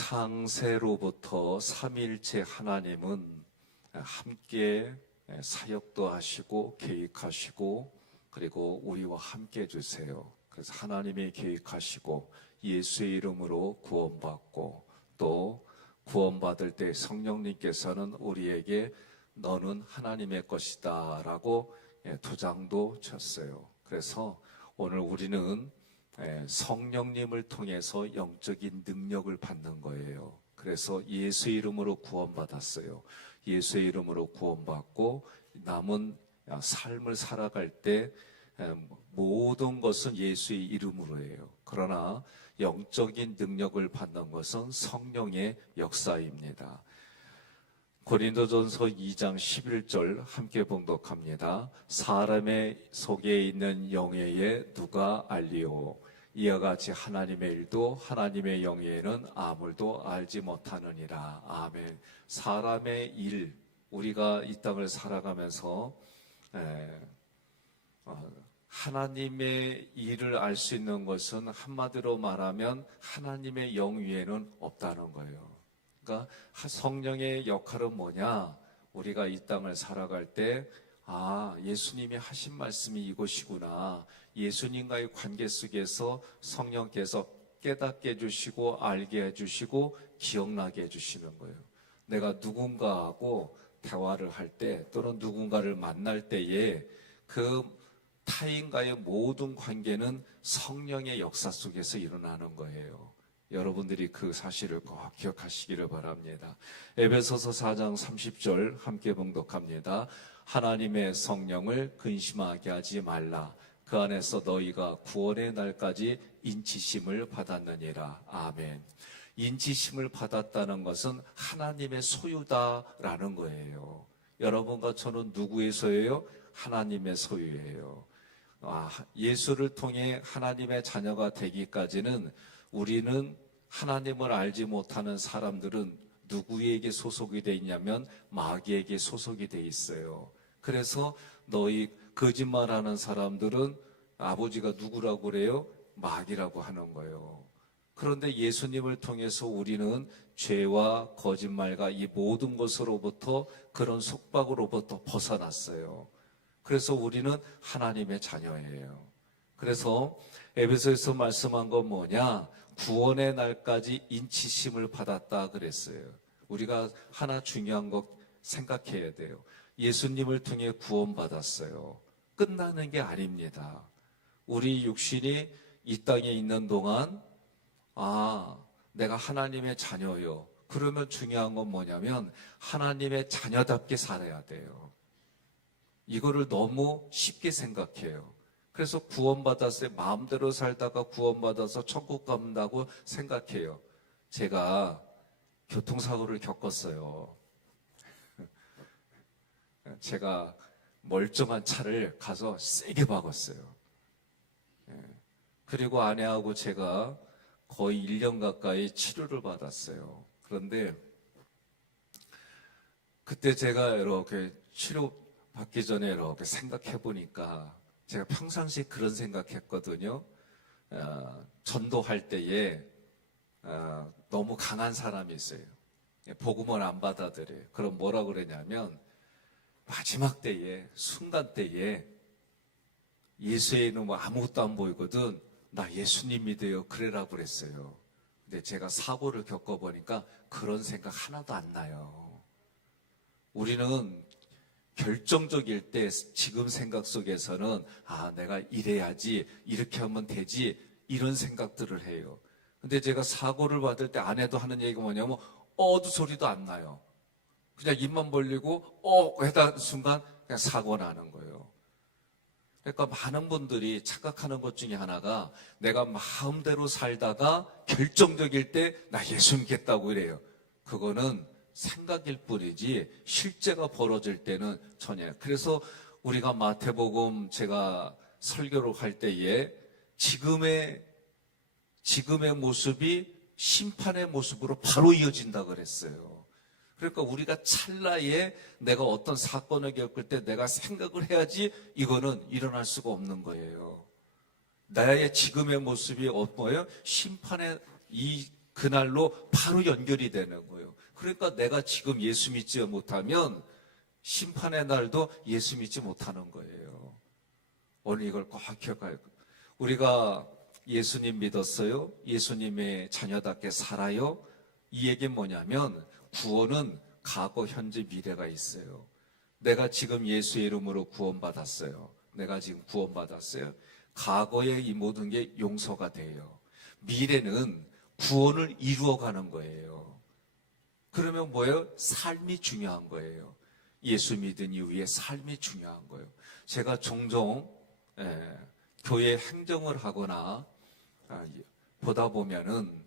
창세로부터 삼위일체 하나님은 함께 사역도 하시고 계획하시고 그리고 우리와 함께 해주세요. 그래서 하나님이 계획하시고 예수의 이름으로 구원받고 또 구원받을 때 성령님께서는 우리에게 너는 하나님의 것이다 라고 도장도 쳤어요. 그래서 오늘 우리는 성령님을 통해서 영적인 능력을 받는 거예요. 그래서 예수의 이름으로 구원받았어요. 예수의 이름으로 구원받고 남은 삶을 살아갈 때 모든 것은 예수의 이름으로 해요. 그러나 영적인 능력을 받는 것은 성령의 역사입니다. 고린도전서 2장 11절 함께 봉독합니다. 사람의 속에 있는 영예에 누가 알리오? 이와 같이 하나님의 일도 하나님의 영예에는 아무도 알지 못하느니라. 아멘. 사람의 일, 우리가 이 땅을 살아가면서 하나님의 일을 알 수 있는 것은 한마디로 말하면 하나님의 영위에는 없다는 거예요. 그러니까 성령의 역할은 뭐냐? 우리가 이 땅을 살아갈 때 예수님이 하신 말씀이 이것이구나. 예수님과의 관계 속에서 성령께서 깨닫게 해주시고 알게 해주시고 기억나게 해주시는 거예요. 내가 누군가하고 대화를 할 때 또는 누군가를 만날 때에 그 타인과의 모든 관계는 성령의 역사 속에서 일어나는 거예요. 여러분들이 그 사실을 꼭 기억하시기를 바랍니다. 에베소서 4장 30절 함께 봉독합니다. 하나님의 성령을 근심하게 하지 말라. 그 안에서 너희가 구원의 날까지 인치심을 받았느니라. 아멘. 인치심을 받았다는 것은 하나님의 소유다라는 거예요. 여러분과 저는 누구의 소유예요? 하나님의 소유예요. 예수를 통해 하나님의 자녀가 되기까지는 우리는 하나님을 알지 못하는 사람들은 누구에게 소속이 되어 있냐면 마귀에게 소속이 되어 있어요. 그래서 너희 거짓말하는 사람들은 아버지가 누구라고 그래요? 마귀라고 하는 거예요. 그런데 예수님을 통해서 우리는 죄와 거짓말과 이 모든 것으로부터 그런 속박으로부터 벗어났어요. 그래서 우리는 하나님의 자녀예요. 그래서 에베소에서 말씀한 건 뭐냐? 구원의 날까지 인치심을 받았다 그랬어요. 우리가 하나 중요한 거 생각해야 돼요. 예수님을 통해 구원받았어요. 끝나는 게 아닙니다. 우리 육신이 이 땅에 있는 동안 내가 하나님의 자녀요. 그러면 중요한 건 뭐냐면 하나님의 자녀답게 살아야 돼요. 이거를 너무 쉽게 생각해요. 그래서 구원받았어요. 마음대로 살다가 구원받아서 천국 간다고 생각해요. 제가 교통사고를 겪었어요. 제가 멀쩡한 차를 가서 세게 박았어요. 그리고 아내하고 제가 거의 1년 가까이 치료를 받았어요. 그런데 그때 제가 이렇게 치료 받기 전에 이렇게 생각해 보니까 제가 평상시에 그런 생각했거든요. 전도할 때에 너무 강한 사람이 있어요. 복음을 안 받아들여요. 그럼 뭐라고 그러냐면 마지막 때에 순간 때에 예수의 이름 아무것도 안 보이거든. 나 예수님 믿어요. 그래라고 그랬어요. 근데 제가 사고를 겪어보니까 그런 생각 하나도 안 나요. 우리는 결정적일 때 지금 생각 속에서는 내가 이래야지, 이렇게 하면 되지, 이런 생각들을 해요. 근데 제가 사고를 받을 때 아내도 하는 얘기가 뭐냐면 어두 소리도 안 나요. 그냥 입만 벌리고 하다 순간 그냥 사고 나는 거예요. 그러니까 많은 분들이 착각하는 것 중에 하나가 내가 마음대로 살다가 결정적일 때 나 예수 믿겠다고 이래요. 그거는 생각일 뿐이지 실제가 벌어질 때는 전혀. 그래서 우리가 마태복음 제가 설교를 할 때에 지금의 모습이 심판의 모습으로 바로 이어진다 그랬어요. 그러니까 우리가 찰나에 내가 어떤 사건을 겪을 때 내가 생각을 해야지 이거는 일어날 수가 없는 거예요. 나의 지금의 모습이 뭐예요? 심판의 이 그날로 바로 연결이 되는 거예요. 그러니까 내가 지금 예수 믿지 못하면 심판의 날도 예수 믿지 못하는 거예요. 오늘 이걸 꼭 기억해야 돼요. 우리가 예수님 믿었어요? 예수님의 자녀답게 살아요? 이 얘기는 뭐냐면 구원은 과거, 현재, 미래가 있어요. 내가 지금 예수의 이름으로 구원받았어요. 내가 지금 구원받았어요. 과거의 이 모든 게 용서가 돼요. 미래는 구원을 이루어가는 거예요. 그러면 뭐예요? 삶이 중요한 거예요. 예수 믿은 이후에 삶이 중요한 거예요. 제가 종종 교회 행정을 하거나 보다 보면은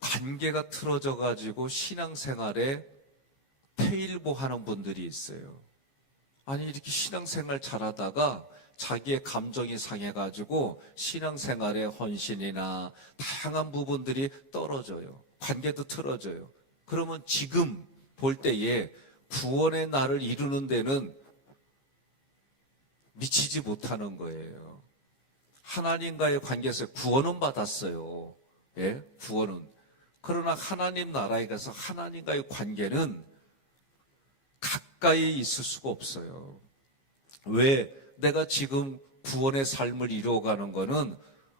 관계가 틀어져 가지고 신앙생활에 퇴일보하는 분들이 있어요. 아니 이렇게 신앙생활 잘하다가 자기의 감정이 상해가지고 신앙생활의 헌신이나 다양한 부분들이 떨어져요. 관계도 틀어져요. 그러면 지금 볼 때에 구원의 날을 이루는 데는 미치지 못하는 거예요. 하나님과의 관계에서 구원은 받았어요. 예, 구원은. 그러나 하나님 나라에 가서 하나님과의 관계는 가까이 있을 수가 없어요. 왜? 내가 지금 구원의 삶을 이루어가는 거는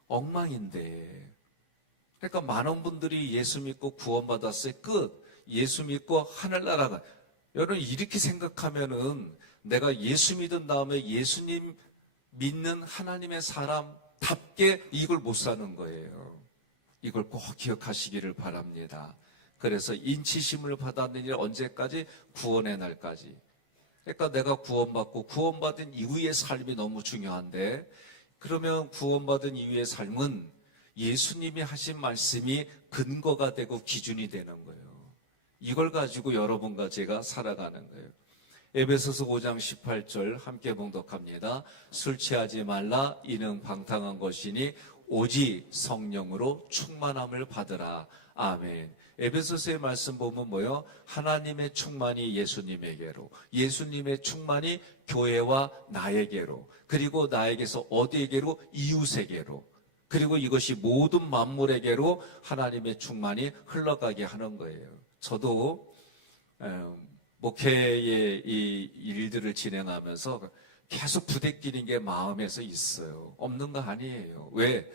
엉망인데. 그러니까 많은 분들이 예수 믿고 구원받았어요. 끝. 예수 믿고 하늘나라가. 여러분 이렇게 생각하면은 내가 예수 믿은 다음에 예수님 믿는 하나님의 사람답게 이걸 못 사는 거예요. 이걸 꼭 기억하시기를 바랍니다. 그래서 인치심을 받았느니 언제까지? 구원의 날까지. 그러니까 내가 구원받고 구원받은 이후의 삶이 너무 중요한데, 그러면 구원받은 이후의 삶은 예수님이 하신 말씀이 근거가 되고 기준이 되는 거예요. 이걸 가지고 여러분과 제가 살아가는 거예요. 에베소서 5장 18절 함께 봉독합니다. 술 취하지 말라 이는 방탕한 것이니 오직 성령으로 충만함을 받으라. 아멘. 에베소서의 말씀 보면 뭐요? 하나님의 충만이 예수님에게로, 예수님의 충만이 교회와 나에게로, 그리고 나에게서 어디에게로? 이웃에게로, 그리고 이것이 모든 만물에게로 하나님의 충만이 흘러가게 하는 거예요. 저도 목회의 이 일들을 진행하면서 계속 부대끼는 게 마음에서 있어요. 없는 거 아니에요. 왜?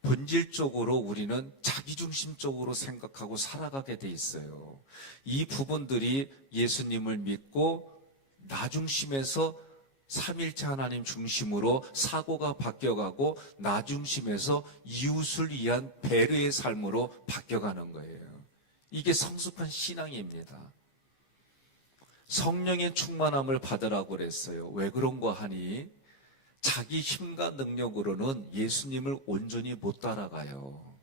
본질적으로 우리는 자기중심적으로 생각하고 살아가게 돼 있어요. 이 부분들이 예수님을 믿고 나 중심에서 삼일체 하나님 중심으로 사고가 바뀌어가고 나 중심에서 이웃을 위한 배려의 삶으로 바뀌어가는 거예요. 이게 성숙한 신앙입니다. 성령의 충만함을 받으라고 그랬어요. 왜 그런 거 하니? 자기 힘과 능력으로는 예수님을 온전히 못 따라가요.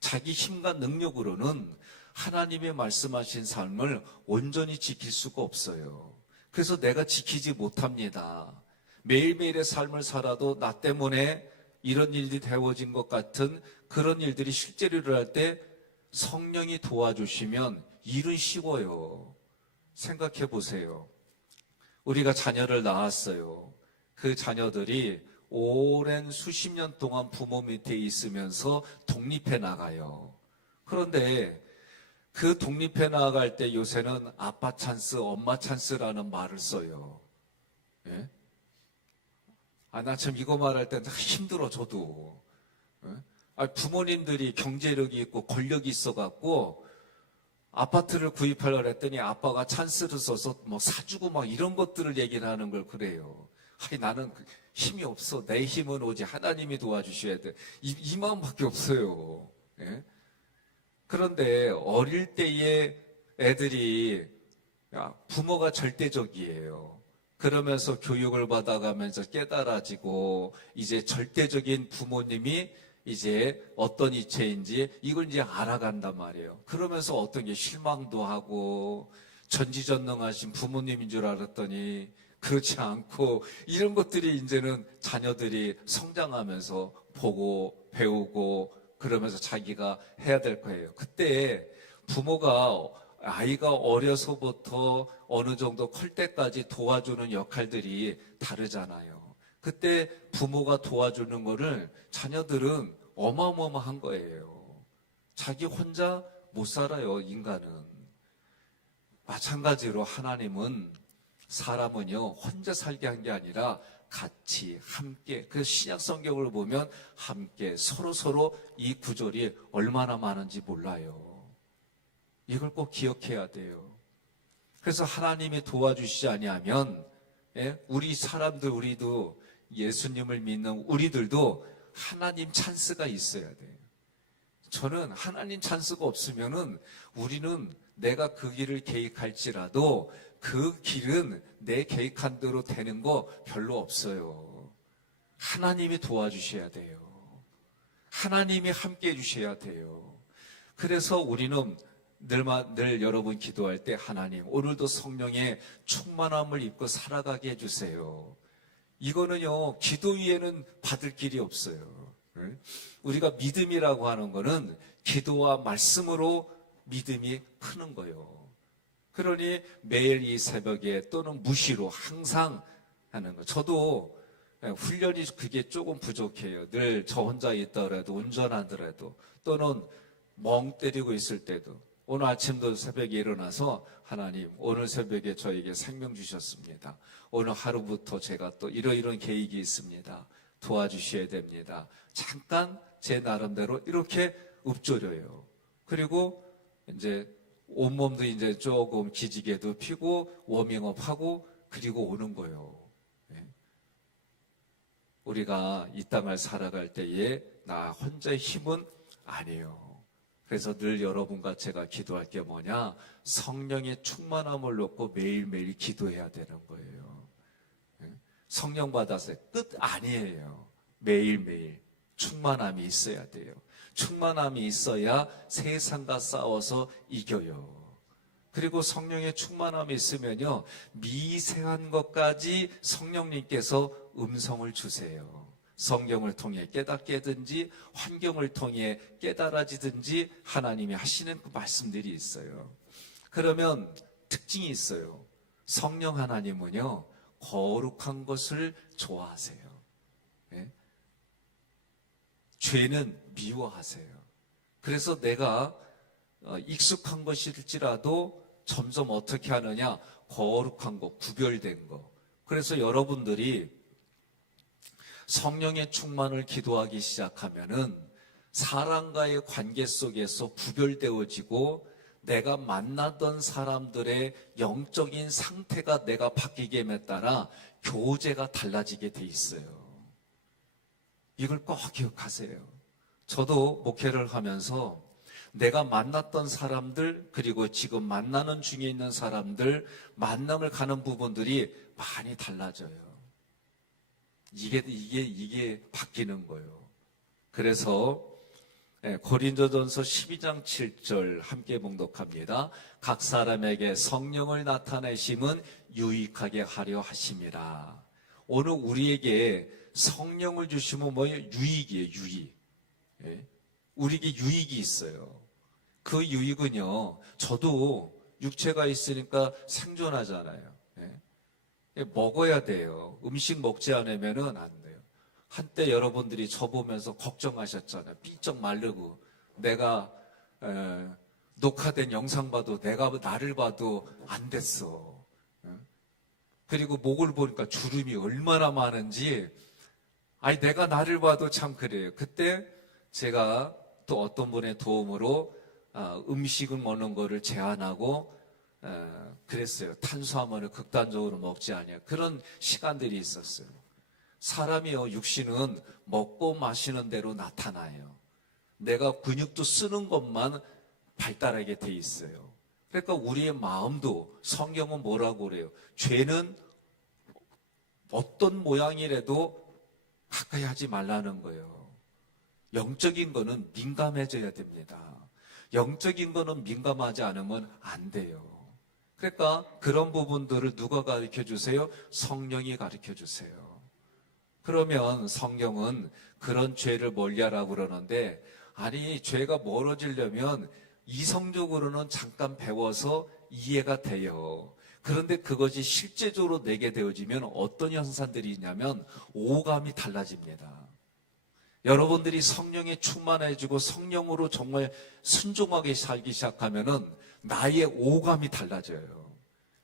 자기 힘과 능력으로는 하나님의 말씀하신 삶을 온전히 지킬 수가 없어요. 그래서 내가 지키지 못합니다. 매일매일의 삶을 살아도 나 때문에 이런 일이 되어진 것 같은 그런 일들이 실제로 일어날 때 성령이 도와주시면 일은 쉬워요. 생각해 보세요. 우리가 자녀를 낳았어요. 그 자녀들이 오랜 수십 년 동안 부모 밑에 있으면서 독립해 나가요. 그런데 그 독립해 나갈 때 요새는 아빠 찬스, 엄마 찬스라는 말을 써요. 예? 나 참 이거 말할 때 힘들어, 저도. 예? 부모님들이 경제력이 있고 권력이 있어갖고 아파트를 구입하려고 했더니 아빠가 찬스를 써서 뭐 사주고 막 이런 것들을 얘기를 하는 걸 그래요. 나는 힘이 없어. 내 힘은 오직 하나님이 도와주셔야 돼. 이 마음밖에 없어요. 예? 그런데 어릴 때의 애들이 부모가 절대적이에요. 그러면서 교육을 받아가면서 깨달아지고 이제 절대적인 부모님이 이제 어떤 이체인지 이걸 이제 알아간단 말이에요. 그러면서 어떤 게 실망도 하고 전지전능하신 부모님인 줄 알았더니 그렇지 않고 이런 것들이 이제는 자녀들이 성장하면서 보고 배우고 그러면서 자기가 해야 될 거예요. 그때 부모가 아이가 어려서부터 어느 정도 클 때까지 도와주는 역할들이 다르잖아요. 그때 부모가 도와주는 거를 자녀들은 어마어마한 거예요. 자기 혼자 못 살아요, 인간은. 마찬가지로 하나님은 사람은요, 혼자 살게 한 게 아니라 같이, 함께. 그래서 신약 성경을 보면 함께, 서로 이 구절이 얼마나 많은지 몰라요. 이걸 꼭 기억해야 돼요. 그래서 하나님이 도와주시지 아니하면, 우리 사람들, 우리도 예수님을 믿는 우리들도 하나님 찬스가 있어야 돼요. 저는 하나님 찬스가 없으면은 우리는 내가 그 길을 계획할지라도 그 길은 내 계획한 대로 되는 거 별로 없어요. 하나님이 도와주셔야 돼요. 하나님이 함께 해주셔야 돼요. 그래서 우리는 늘 여러분 기도할 때 하나님, 오늘도 성령의 충만함을 입고 살아가게 해주세요. 이거는요, 기도 위에는 받을 길이 없어요. 우리가 믿음이라고 하는 거는 기도와 말씀으로 믿음이 크는 거예요. 그러니 매일 이 새벽에 또는 무시로 항상 하는 거. 저도 훈련이 그게 조금 부족해요. 늘 저 혼자 있더라도, 운전하더라도, 또는 멍 때리고 있을 때도. 오늘 아침도 새벽에 일어나서 하나님, 오늘 새벽에 저에게 생명 주셨습니다. 오늘 하루부터 제가 또 이런 계획이 있습니다. 도와주셔야 됩니다. 잠깐 제 나름대로 이렇게 읊조려요. 그리고 이제 온몸도 이제 조금 기지개도 피고 워밍업하고 그리고 오는 거예요. 우리가 이 땅을 살아갈 때에 나 혼자의 힘은 아니에요. 그래서 늘 여러분과 제가 기도할 게 뭐냐? 성령의 충만함을 놓고 매일매일 기도해야 되는 거예요. 성령 받았어요. 끝 아니에요. 매일매일 충만함이 있어야 돼요. 충만함이 있어야 세상과 싸워서 이겨요. 그리고 성령의 충만함이 있으면요, 미세한 것까지 성령님께서 음성을 주세요. 성경을 통해 깨닫게든지 환경을 통해 깨달아지든지 하나님이 하시는 그 말씀들이 있어요. 그러면 특징이 있어요. 성령 하나님은요, 거룩한 것을 좋아하세요. 네? 죄는 미워하세요. 그래서 내가 익숙한 것일지라도 점점 어떻게 하느냐? 거룩한 거, 구별된 거. 그래서 여러분들이 성령의 충만을 기도하기 시작하면은 사람과의 관계 속에서 구별되어지고 내가 만나던 사람들의 영적인 상태가 내가 바뀌게에 따라 교제가 달라지게 돼 있어요. 이걸 꼭 기억하세요. 저도 목회를 하면서 내가 만났던 사람들, 그리고 지금 만나는 중에 있는 사람들, 만남을 가는 부분들이 많이 달라져요. 이게 바뀌는 거예요. 그래서 고린도전서 12장 7절 함께 봉독합니다. 각 사람에게 성령을 나타내심은 유익하게 하려 하심이라. 오늘 우리에게 성령을 주시면 뭐예요? 유익이에요, 유익. 우리에게 유익이 있어요. 그 유익은요, 저도 육체가 있으니까 생존하잖아요. 먹어야 돼요. 음식 먹지 않으면 안 돼요. 한때 여러분들이 저 보면서 걱정하셨잖아요. 삐쩍 마르고 내가 녹화된 영상 봐도 내가 나를 봐도 안 됐어. 그리고 목을 보니까 주름이 얼마나 많은지 내가 나를 봐도 참 그래요. 그때 제가 또 어떤 분의 도움으로 음식을 먹는 거를 제한하고 그랬어요. 탄수화물을 극단적으로 먹지 않아요. 그런 시간들이 있었어요. 사람이요, 육신은 먹고 마시는 대로 나타나요. 내가 근육도 쓰는 것만 발달하게 돼 있어요. 그러니까 우리의 마음도 성경은 뭐라고 그래요? 죄는 어떤 모양이라도 가까이 하지 말라는 거예요. 영적인 거는 민감해져야 됩니다. 영적인 거는 민감하지 않으면 안 돼요. 그러니까 그런 부분들을 누가 가르쳐 주세요? 성령이 가르쳐 주세요. 그러면 성경은 그런 죄를 멀리하라고 그러는데, 아니, 죄가 멀어지려면 이성적으로는 잠깐 배워서 이해가 돼요. 그런데 그것이 실제적으로 내게 되어지면 어떤 현상들이 있냐면 오감이 달라집니다. 여러분들이 성령에 충만해지고 성령으로 정말 순종하게 살기 시작하면은 나의 오감이 달라져요.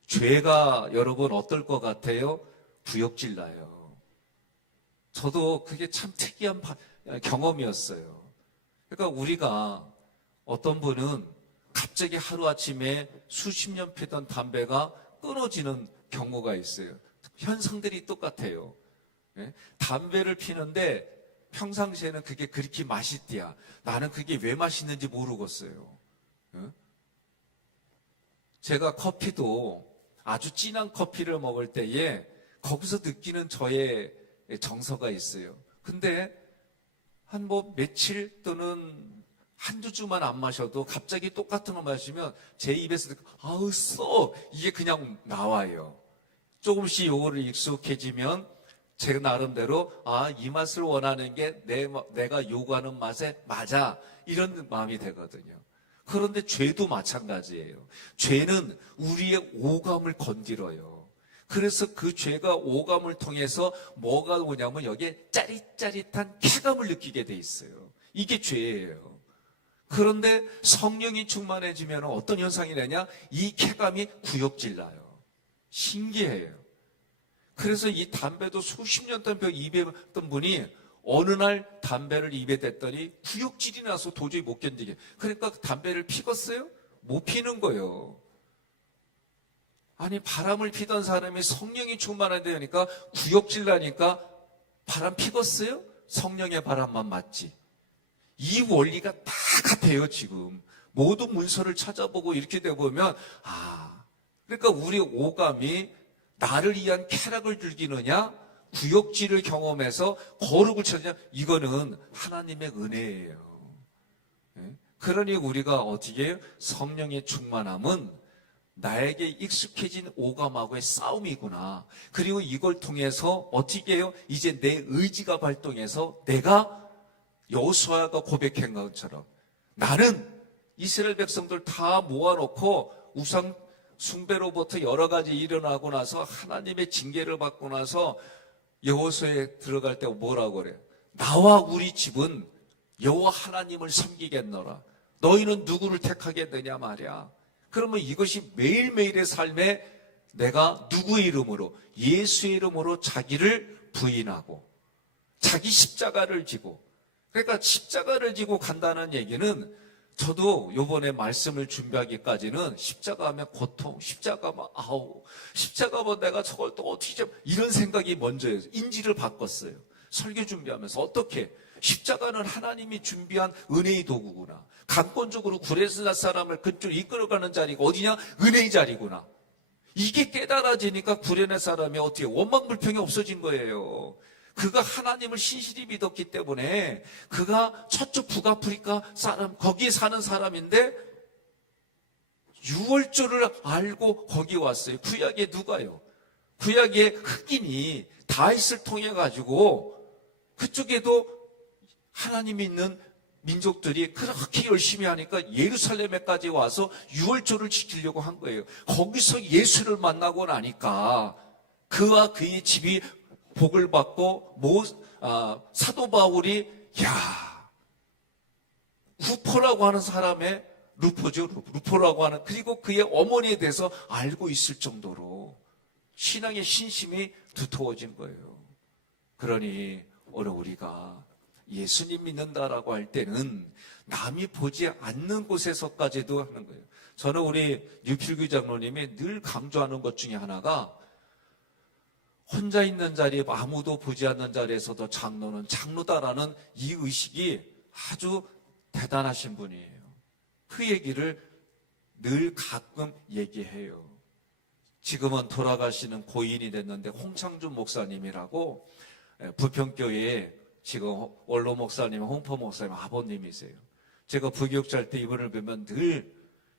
죄가 여러분 어떨 것 같아요? 구역질 나요. 저도 그게 참 특이한 경험이었어요. 그러니까 우리가 어떤 분은 갑자기 하루아침에 수십 년 피던 담배가 끊어지는 경우가 있어요. 현상들이 똑같아요. 담배를 피는데 평상시에는 그게 그렇게 맛있대야. 나는 그게 왜 맛있는지 모르겠어요. 제가 커피도 아주 진한 커피를 먹을 때에 거기서 느끼는 저의 정서가 있어요. 근데 한 며칠 또는 한두 주만 안 마셔도 갑자기 똑같은 거 마시면 제 입에서 아우 써 이게 그냥 나와요. 조금씩 요거를 익숙해지면 제 나름대로 이 맛을 원하는 게 내가 요구하는 맛에 맞아 이런 마음이 되거든요. 그런데 죄도 마찬가지예요. 죄는 우리의 오감을 건드려요. 그래서 그 죄가 오감을 통해서 뭐가 오냐면 여기에 짜릿짜릿한 쾌감을 느끼게 돼 있어요. 이게 죄예요. 그런데 성령이 충만해지면 어떤 현상이 되냐? 이 쾌감이 구역질 나요. 신기해요. 그래서 이 담배도 수십 년 동안 입에 했던 분이 어느 날 담배를 입에 댔더니 구역질이 나서 도저히 못 견디게. 그러니까 담배를 피웠어요? 못 피는 거예요. 아니 바람을 피던 사람이 성령이 충만하다니까 구역질 나니까 바람 피웠어요? 성령의 바람만 맞지. 이 원리가 다 같아요 지금. 모든 문서를 찾아보고 이렇게 되보면 그러니까 우리 오감이 나를 위한 쾌락을 즐기느냐 구역질을 경험해서 거룩을 찾느냐 이거는 하나님의 은혜예요. 그러니 우리가 어떻게 해요? 성령의 충만함은 나에게 익숙해진 오감하고의 싸움이구나. 그리고 이걸 통해서 어떻게 해요? 이제 내 의지가 발동해서 내가 여호수아가 고백한 것처럼 나는 이스라엘 백성들 다 모아놓고 우상 숭배로부터 여러 가지 일어나고 나서 하나님의 징계를 받고 나서 여호수아에 들어갈 때 뭐라고 그래요? 나와 우리 집은 여호와 하나님을 섬기겠노라. 너희는 누구를 택하겠느냐 말이야. 그러면 이것이 매일매일의 삶에 내가 누구의 이름으로 예수의 이름으로 자기를 부인하고 자기 십자가를 지고 그러니까 십자가를 지고 간다는 얘기는 저도 요번에 말씀을 준비하기까지는 십자가 하면 고통, 십자가 하면 아우, 십자가 하면 내가 저걸 또 어떻게 좀 이런 생각이 먼저예요. 인지를 바꿨어요. 설교 준비하면서 어떻게 십자가는 하나님이 준비한 은혜의 도구구나. 강권적으로 구레스나 사람을 그쪽 이끌어가는 자리가 어디냐? 은혜의 자리구나. 이게 깨달아지니까 구레네 사람이 어떻게 원망불평이 없어진 거예요. 그가 하나님을 신실히 믿었기 때문에 그가 저쪽 북아프리카 사람 거기에 사는 사람인데 유월절을 알고 거기 왔어요. 구약에 누가요? 구약에 흑인이 다윗을 통해 가지고 그쪽에도 하나님이 있는 민족들이 그렇게 열심히 하니까 예루살렘에까지 와서 유월절을 지키려고 한 거예요. 거기서 예수를 만나고 나니까 그와 그의 집이 복을 받고 사도 바울이 루포라고 하는 사람의 루포죠. 루포라고 하는 그리고 그의 어머니에 대해서 알고 있을 정도로 신앙의 신심이 두터워진 거예요. 그러니 오늘 우리가 예수님 믿는다라고 할 때는 남이 보지 않는 곳에서까지도 하는 거예요. 저는 우리 류필규 장로님이 늘 강조하는 것 중에 하나가 혼자 있는 자리에 아무도 보지 않는 자리에서도 장로는 장로다라는 이 의식이 아주 대단하신 분이에요. 그 얘기를 늘 가끔 얘기해요. 지금은 돌아가시는 고인이 됐는데 홍창준 목사님이라고 부평교회에 지금 원로 목사님, 홍포 목사님 아버님이세요. 제가 부교육자할 때 이분을 뵈면 늘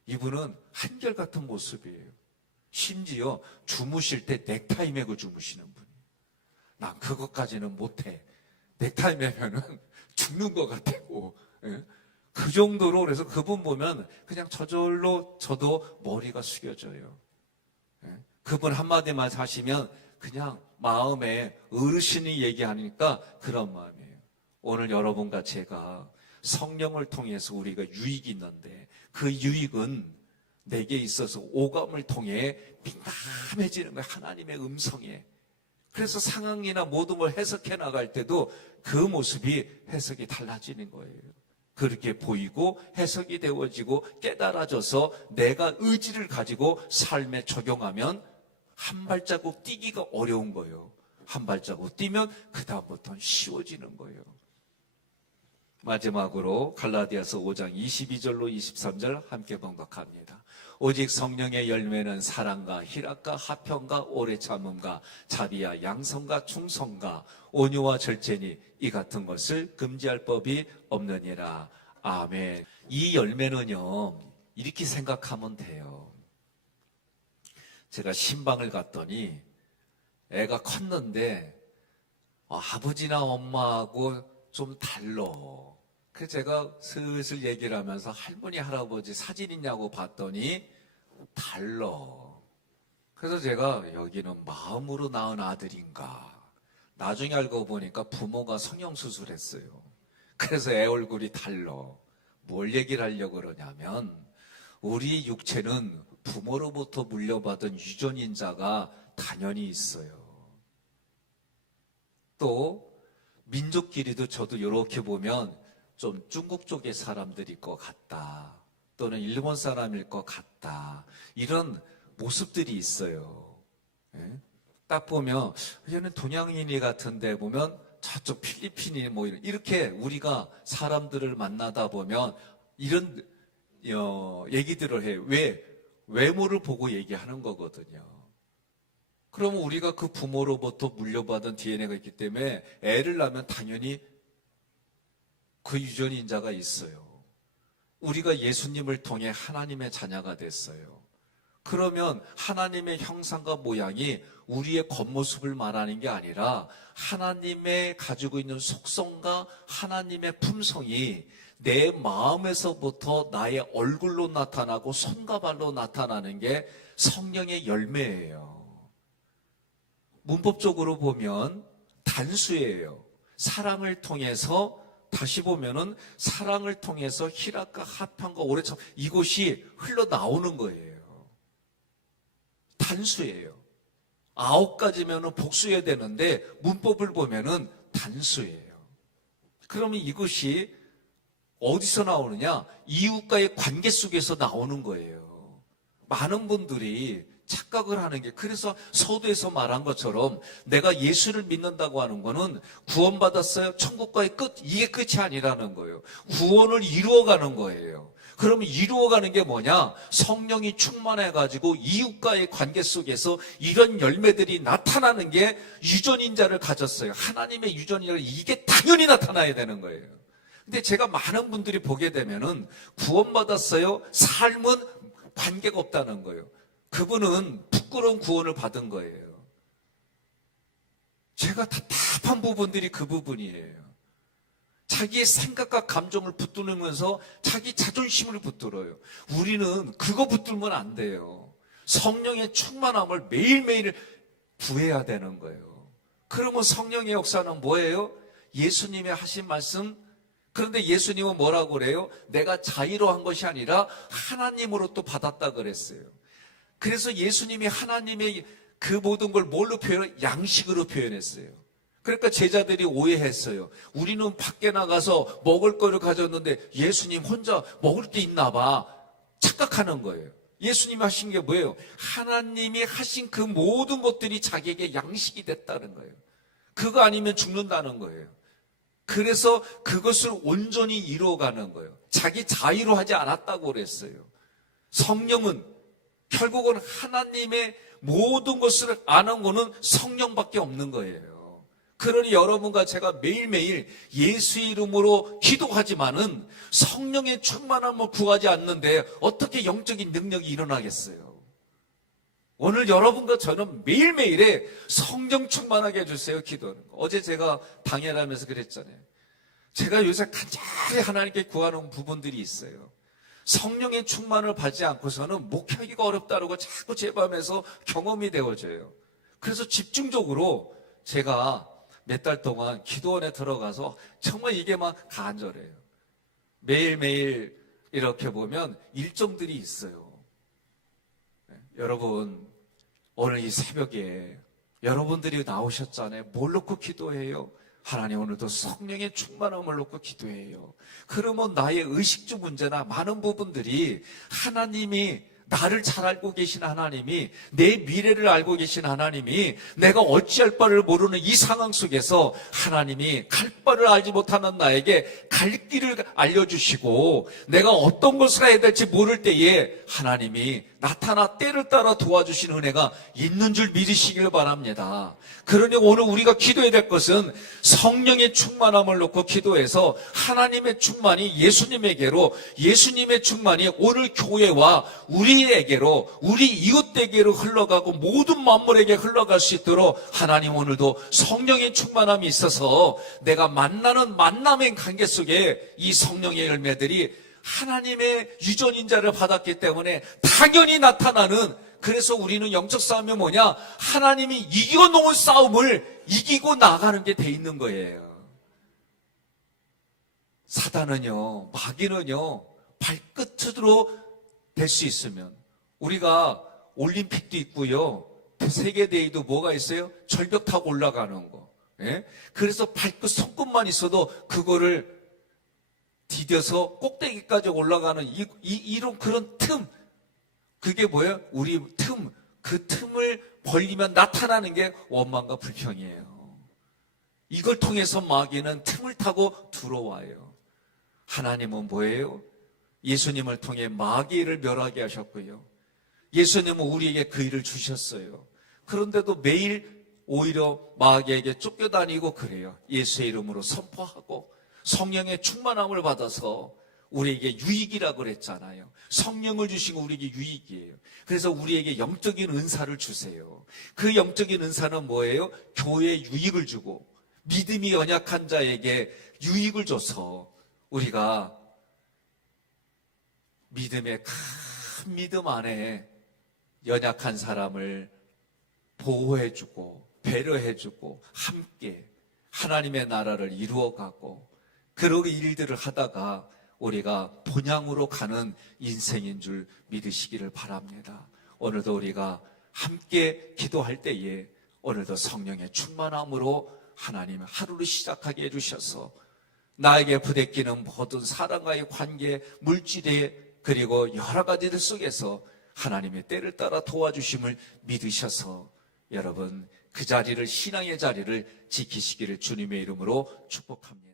이분은 한결같은 모습이에요. 심지어 주무실 때 넥타이 매고 주무시는 분이에요. 난 그것까지는 못해. 넥타이 매면은 죽는 것 같고 그 정도로 그래서 그분 보면 그냥 저절로 저도 머리가 숙여져요. 그분 한마디만 하시면 그냥 마음에 어르신이 얘기하니까 그런 마음이에요. 오늘 여러분과 제가 성령을 통해서 우리가 유익이 있는데 그 유익은 내게 있어서 오감을 통해 민감해지는 거예요. 하나님의 음성에. 그래서 상황이나 모든 걸 해석해 나갈 때도 그 모습이 해석이 달라지는 거예요. 그렇게 보이고 해석이 되어지고 깨달아져서 내가 의지를 가지고 삶에 적용하면 한 발자국 뛰기가 어려운 거예요. 한 발자국 뛰면 그 다음부터는 쉬워지는 거예요. 마지막으로 갈라디아서 5장 22절로 23절 함께 봉독합니다. 오직 성령의 열매는 사랑과 희락과 화평과 오래 참음과 자비와 양성과 충성과 온유와 절제니 이 같은 것을 금지할 법이 없느니라. 아멘. 이 열매는요, 이렇게 생각하면 돼요. 제가 신방을 갔더니 애가 컸는데 아버지나 엄마하고 좀 달라. 그래서 제가 슬슬 얘기를 하면서 할머니 할아버지 사진 있냐고 봤더니 달라. 그래서 제가 여기는 마음으로 낳은 아들인가. 나중에 알고 보니까 부모가 성형수술했어요. 그래서 애 얼굴이 달라. 뭘 얘기를 하려고 그러냐면 우리 육체는 부모로부터 물려받은 유전인자가 당연히 있어요. 또 민족끼리도 저도 이렇게 보면 좀 중국 쪽의 사람들일 것 같다. 또는 일본 사람일 것 같다. 이런 모습들이 있어요. 딱 보면 얘는 동양인이 같은데 보면 저쪽 필리핀이 뭐 이렇게 우리가 사람들을 만나다 보면 이런 얘기들을 해요. 왜? 외모를 보고 얘기하는 거거든요. 그러면 우리가 그 부모로부터 물려받은 DNA가 있기 때문에 애를 낳으면 당연히 그 유전인자가 있어요. 우리가 예수님을 통해 하나님의 자녀가 됐어요. 그러면 하나님의 형상과 모양이 우리의 겉모습을 말하는 게 아니라 하나님의 가지고 있는 속성과 하나님의 품성이 내 마음에서부터 나의 얼굴로 나타나고 손과 발로 나타나는 게 성령의 열매예요. 문법적으로 보면 단수예요. 사랑을 통해서 다시 보면은 사랑을 통해서 희락과 화평과 오래 참 이것이 흘러나오는 거예요. 단수예요. 9가지면은 복수해야 되는데 문법을 보면은 단수예요. 그러면 이것이 어디서 나오느냐? 이웃과의 관계 속에서 나오는 거예요. 많은 분들이 착각을 하는 게, 그래서 서두에서 말한 것처럼 내가 예수를 믿는다고 하는 거는 구원받았어요, 천국과의 끝, 이게 끝이 아니라는 거예요. 구원을 이루어가는 거예요. 그러면 이루어가는 게 뭐냐? 성령이 충만해가지고 이웃과의 관계 속에서 이런 열매들이 나타나는 게 유전인자를 가졌어요. 하나님의 유전인자를 이게 당연히 나타나야 되는 거예요. 근데 제가 많은 분들이 보게 되면은 구원받았어요, 삶은 관계가 없다는 거예요. 그분은 부끄러운 구원을 받은 거예요. 제가 답답한 부분들이 그 부분이에요. 자기의 생각과 감정을 붙들면서 자기 자존심을 붙들어요. 우리는 그거 붙들면 안 돼요. 성령의 충만함을 매일매일 구해야 되는 거예요. 그러면 성령의 역사는 뭐예요? 예수님이 하신 말씀. 그런데 예수님은 뭐라고 그래요? 내가 자의로 한 것이 아니라 하나님으로 또 받았다 그랬어요. 그래서 예수님이 하나님의 그 모든 걸 뭘로 표현해요? 양식으로 표현했어요. 그러니까 제자들이 오해했어요. 우리는 밖에 나가서 먹을 거를 가졌는데 예수님 혼자 먹을 게 있나 봐. 착각하는 거예요. 예수님이 하신 게 뭐예요? 하나님이 하신 그 모든 것들이 자기에게 양식이 됐다는 거예요. 그거 아니면 죽는다는 거예요. 그래서 그것을 온전히 이루어가는 거예요. 자기 자의로 하지 않았다고 그랬어요. 성령은 결국은 하나님의 모든 것을 아는 거는 성령밖에 없는 거예요. 그러니 여러분과 제가 매일매일 예수 이름으로 기도하지만은 성령의 충만함을 구하지 않는데 어떻게 영적인 능력이 일어나겠어요? 오늘 여러분과 저는 매일매일에 성령 충만하게 해주세요, 기도는. 어제 제가 당연하면서 그랬잖아요. 제가 요새 간절히 하나님께 구하는 부분들이 있어요. 성령의 충만을 받지 않고서는 목회하기가 어렵다고 자꾸 제 밤에서 경험이 되어져요. 그래서 집중적으로 제가 몇 달 동안 기도원에 들어가서 정말 이게 막 간절해요. 매일매일 이렇게 보면 일정들이 있어요. 여러분, 오늘 이 새벽에 여러분들이 나오셨잖아요. 뭘 놓고 기도해요? 하나님, 오늘도 성령의 충만함을 놓고 기도해요. 그러면 나의 의식주 문제나 많은 부분들이 하나님이, 나를 잘 알고 계신 하나님이, 내 미래를 알고 계신 하나님이, 내가 어찌할 바를 모르는 이 상황 속에서 하나님이 갈 바를 알지 못하는 나에게 갈 길을 알려주시고, 내가 어떤 것을 해야 될지 모를 때에 하나님이 나타나 때를 따라 도와주신 은혜가 있는 줄 믿으시길 바랍니다. 그러니 오늘 우리가 기도해야 될 것은 성령의 충만함을 놓고 기도해서 하나님의 충만이 예수님에게로, 예수님의 충만이 오늘 교회와 우리에게로, 우리 이웃에게로 흘러가고 모든 만물에게 흘러갈 수 있도록 하나님, 오늘도 성령의 충만함이 있어서 내가 만나는 만남의 관계 속에 이 성령의 열매들이 하나님의 유전인자를 받았기 때문에 당연히 나타나는, 그래서 우리는 영적 싸움이 뭐냐? 하나님이 이겨놓은 싸움을 이기고 나가는 게 돼 있는 거예요. 사단은요, 마귀는요, 발끝으로 될 수 있으면, 우리가 올림픽도 있고요, 세계대회도 뭐가 있어요? 절벽 타고 올라가는 거. 예? 그래서 발끝 손끝만 있어도 그거를 디뎌서 꼭대기까지 올라가는 이런 그런 틈, 그게 뭐예요? 우리 틈, 그 틈을 벌리면 나타나는 게 원망과 불평이에요. 이걸 통해서 마귀는 틈을 타고 들어와요. 하나님은 뭐예요? 예수님을 통해 마귀를 멸하게 하셨고요, 예수님은 우리에게 그 일을 주셨어요. 그런데도 매일 오히려 마귀에게 쫓겨다니고 그래요. 예수의 이름으로 선포하고 성령의 충만함을 받아서 우리에게 유익이라고 그랬잖아요. 성령을 주시고 우리에게 유익이에요. 그래서 우리에게 영적인 은사를 주세요. 그 영적인 은사는 뭐예요? 교회에 유익을 주고 믿음이 연약한 자에게 유익을 줘서 우리가 믿음의 큰 믿음 안에 연약한 사람을 보호해주고 배려해주고 함께 하나님의 나라를 이루어가고 그런 일들을 하다가 우리가 본향으로 가는 인생인 줄 믿으시기를 바랍니다. 오늘도 우리가 함께 기도할 때에 오늘도 성령의 충만함으로 하나님 하루를 시작하게 해주셔서 나에게 부대끼는 모든 사람과의 관계, 물질에 그리고 여러 가지들 속에서 하나님의 때를 따라 도와주심을 믿으셔서 여러분 그 자리를, 신앙의 자리를 지키시기를 주님의 이름으로 축복합니다.